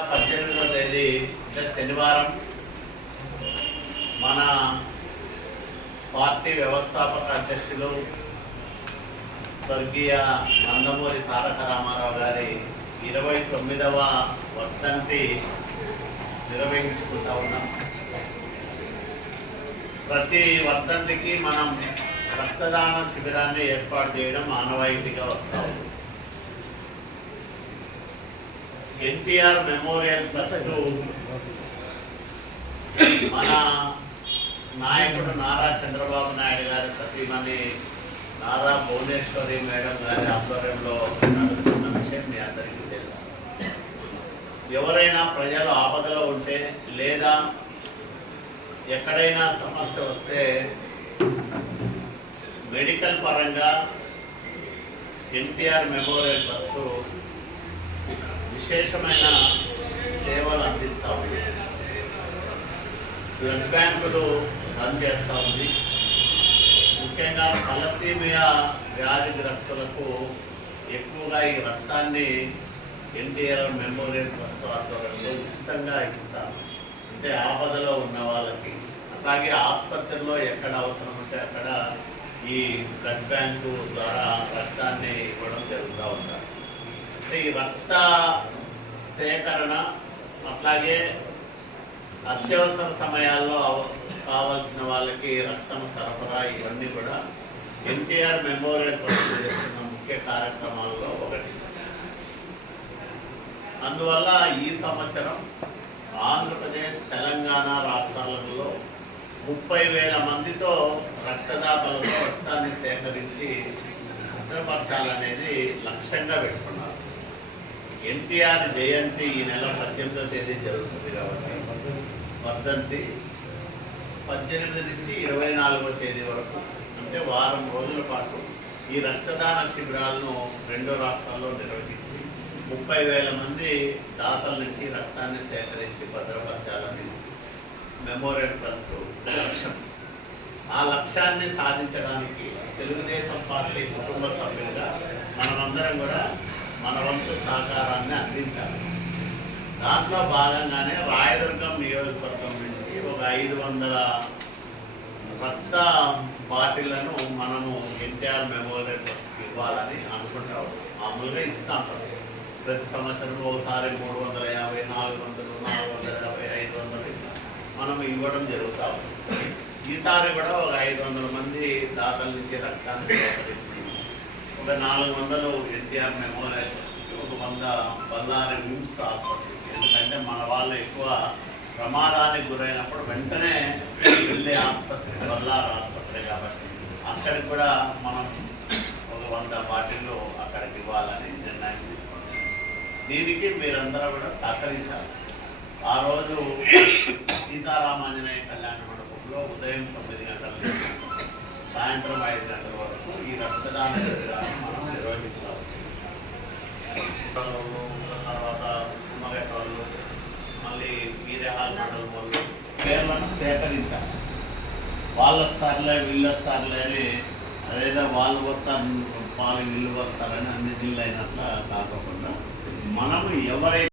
18వ తేదీ అంటే శనివారం మన పార్టీ వ్యవస్థాపక అధ్యక్షులు స్వర్గీయ నందమూరి తారక రామారావు గారి 29వ వర్ధంతి నిర్వహించుకుంటా ఉన్నాం. ప్రతి వర్ధంతికి మనం రక్తదాన శిబిరాన్ని ఏర్పాటు చేయడం ఆనవాయితీగా వస్తూ ఉంది. ఎన్టీఆర్ మెమోరియల్ ట్రస్ట్ మన నాయకుడు నారా చంద్రబాబు నాయుడు గారి సతీమణి నారా భువనేశ్వరి మేడం గారి ఆధ్వర్యంలో నడుస్తున్న విషయం మీ అందరికీ తెలుసు. ఎవరైనా ప్రజలు ఆపదలో ఉంటే లేదా ఎక్కడైనా సమస్య వస్తే మెడికల్ పరంగా ఎన్టీఆర్ మెమోరియల్ ట్రస్ట్ విశేషమైన సేవలు అందిస్తూ ఉంది. బ్లడ్ బ్యాంకులు రన్ చేస్తూ ఉంది. ముఖ్యంగా తలసీమియా వ్యాధిగ్రస్తులకు ఎక్కువగా ఈ రక్తాన్ని ఎన్టీఆర్ మెమోరియల్ ట్రస్ట్ ఆధ్వర్యంలో ఉచితంగా ఇస్తారు. అంటే ఆపదలో ఉన్న వాళ్ళకి, అలాగే ఆసుపత్రిలో ఎక్కడ అవసరం ఉంటే అక్కడ ఈ బ్లడ్ బ్యాంకు ద్వారా రక్తాన్ని ఇవ్వడం జరుగుతూ ఉంటారు. అంటే ఈ రక్త సేకరణ, అట్లాగే అత్యవసర సమయాల్లో కావాల్సిన వాళ్ళకి రక్తం సరఫరా, ఇవన్నీ కూడా ఎన్టీఆర్ మెమోరియల్ ట్రస్ట్ చేస్తున్న ముఖ్య కార్యక్రమాల్లో ఒకటి. అందువల్ల ఈ సంవత్సరం ఆంధ్రప్రదేశ్, తెలంగాణ రాష్ట్రాలలో 30,000 మందితో రక్తదాతలతో రక్తాన్ని సేకరించి భద్రపరచాలనేది లక్ష్యంగా పెట్టుకున్నారు. ఎన్టీఆర్ జయంతి ఈ నెల 18వ తేదీ జరుగుతుంది కాబట్టి వర్ధంతి 18 నుంచి 24వ తేదీ వరకు, అంటే వారం రోజుల పాటు ఈ రక్తదాన శిబిరాలను 2 రాష్ట్రాల్లో నిర్వహించి 30,000 మంది దాతల నుంచి రక్తాన్ని సేకరించి భద్రపరచాలని మెమోరియల్ ట్రస్ట్ లక్ష్యం. ఆ లక్ష్యాన్ని సాధించడానికి తెలుగుదేశం పార్టీ కుటుంబ సభ్యులుగా మనమందరం కూడా మన వంతు సహకారాన్ని అందించాలి. దాంట్లో భాగంగానే రాయదుర్గం నియోజకవర్గం నుంచి ఒక 500 రక్త బాటిళ్లను మనము ఎన్టీఆర్ మెమోరియల్ ట్రస్ట్కి ఇవ్వాలని అనుకుంటాం. మామూలుగా ఇస్తాం ప్రతి సంవత్సరం ఒకసారి 350, 400, 450, 500 మనం ఇవ్వడం జరుగుతూ ఉంది. ఈసారి కూడా ఒక 500 మంది దాతల నుంచి రక్తాన్ని సేకరించి ఒక 400 ఎన్టీఆర్ మెమోరియల్ ట్రస్ట్కి, ఒక 100 బళ్ళారి విమ్స్ ఆసుపత్రికి. ఎందుకంటే మన వాళ్ళు ఎక్కువ ప్రమాదానికి గురైనప్పుడు వెంటనే వెళ్ళే ఆసుపత్రి బళ్ళారి ఆసుపత్రి కాబట్టి అక్కడికి కూడా మనం ఒక 100 బాటిళ్ళు అక్కడికి ఇవ్వాలని నిర్ణయం తీసుకుంటాం. దీనికి మీరందరూ కూడా సహకరించాలి. ఆ రోజు సీతారామాంజనేయ కళ్యాణ మండపంలో ఉదయం 9 గంటల నుంచి సాయంత్రం 5 గంటల వరకు ఈ రక్తదాన శిబిరాన్ని మనం నిర్వహిస్తాం. తర్వాత కుమ్మగట్టోళ్ళు, మళ్ళీ వీరేహాల్ మండలం వాళ్ళు పేర్లను సేకరించాలి. వాళ్ళ వస్తారులే వీళ్ళు వస్తారులే అని, అదేదో వాళ్ళు వస్తారు పాలు వీళ్ళు వస్తారని అన్ని నీళ్ళు అయినట్ల కాకుండా మనము ఎవరైతే